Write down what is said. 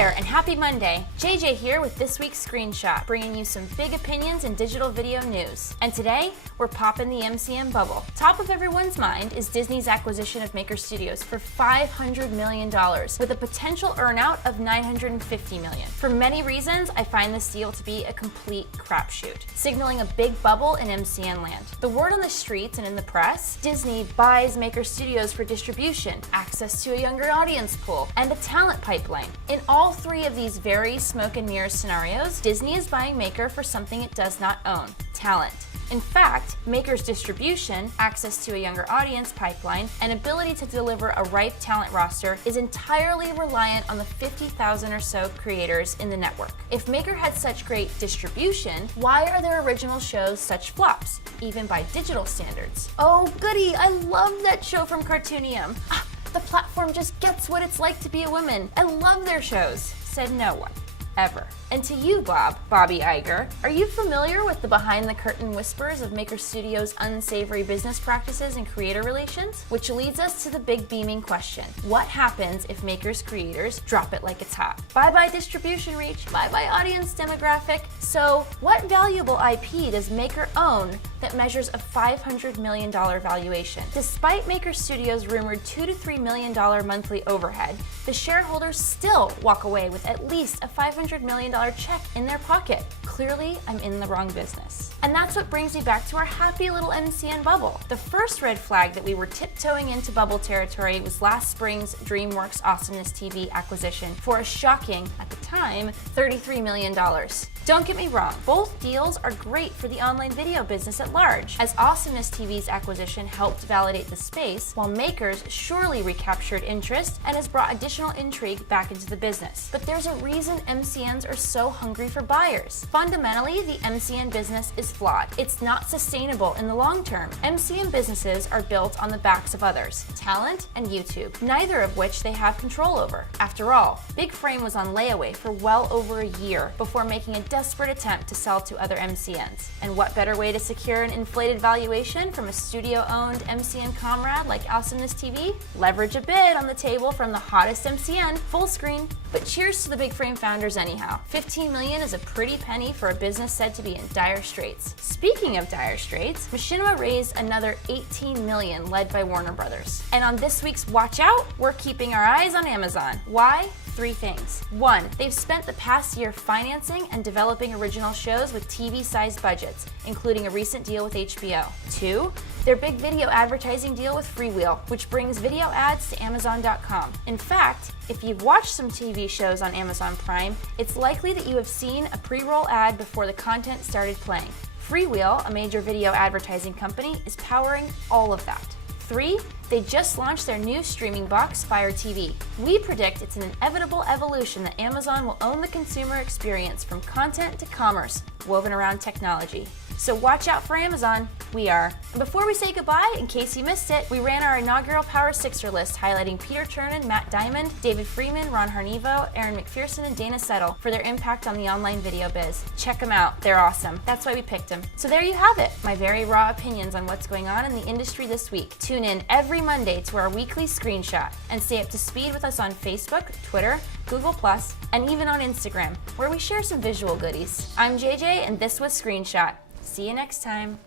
there, and happy Monday. JJ here with this week's Screenshot, bringing you some big opinions in digital video news. And today, we're popping the MCN bubble. Top of everyone's mind is Disney's acquisition of Maker Studios for $500 million, with a potential earnout of $950 million. For many reasons, I find this deal to be a complete crapshoot, signaling a big bubble in MCN land. The word on the streets and in the press, Disney buys Maker Studios for distribution, access to a younger audience pool, and a talent pipeline. In all three of these very smoke and mirrors scenarios, Disney is buying Maker for something it does not own: talent. In fact, Maker's distribution, access to a younger audience pipeline, and ability to deliver a ripe talent roster is entirely reliant on the 50,000 or so creators in the network. If Maker had such great distribution, why are their original shows such flops, even by digital standards? Oh goody, I love that show from Cartoonium. The platform just gets what it's like to be a woman. I love their shows, said no one. Ever. And to you, Bobby Iger, are you familiar with the behind-the-curtain whispers of Maker Studios' unsavory business practices and creator relations? Which leads us to the big beaming question: what happens if Maker's creators drop it like it's hot? Bye-bye distribution reach, bye-bye audience demographic. So what valuable IP does Maker own that measures a $500 million valuation? Despite Maker Studios' rumored $2 to $3 million monthly overhead, the shareholders still walk away with at least a $500 million check in their pocket. Clearly, I'm in the wrong business. And that's what brings me back to our happy little MCN bubble. The first red flag that we were tiptoeing into bubble territory was last spring's DreamWorks Awesomeness TV acquisition for a shocking, at the time, $33 million. Don't get me wrong, both deals are great for the online video business at large, as Awesomeness TV's acquisition helped validate the space, while Maker's surely recaptured interest and has brought additional intrigue back into the business. But there's a reason MCNs are so hungry for buyers. Fundamentally, the MCN business is flawed. It's not sustainable in the long term. MCN businesses are built on the backs of others, talent and YouTube, neither of which they have control over. After all, Big Frame was on layaway for well over a year before making a desperate attempt to sell to other MCNs. And what better way to secure an inflated valuation from a studio-owned MCN comrade like Awesomeness TV? Leverage a bid on the table from the hottest MCN, Fullscreen. But cheers to the Big Frame founders anyhow. $15 million is a pretty penny for a business said to be in dire straits. Speaking of dire straits, Machinima raised another $18 million led by Warner Brothers. And on this week's Watch Out, we're keeping our eyes on Amazon. Why? Three things. One, they've spent the past year financing and developing original shows with TV-sized budgets, including a recent deal with HBO. Two, their big video advertising deal with Freewheel, which brings video ads to Amazon.com. In fact, if you've watched some TV shows on Amazon Prime, it's likely that you have seen a pre-roll ad before the content started playing. Freewheel, a major video advertising company, is powering all of that. Three, they just launched their new streaming box, Fire TV. We predict it's an inevitable evolution that Amazon will own the consumer experience from content to commerce, woven around technology. So watch out for Amazon. We are. And before we say goodbye, in case you missed it, we ran our inaugural Power Sixer list highlighting Peter Chernin, Matt Diamond, David Freeman, Ron Harnivo, Aaron McPherson, and Dana Settle for their impact on the online video biz. Check them out. They're awesome. That's why we picked them. So there you have it, my very raw opinions on what's going on in the industry this week. Tune in every Monday to our weekly Screenshot and stay up to speed with us on Facebook, Twitter, Google+, and even on Instagram, where we share some visual goodies. I'm JJ, and this was Screenshot. See you next time.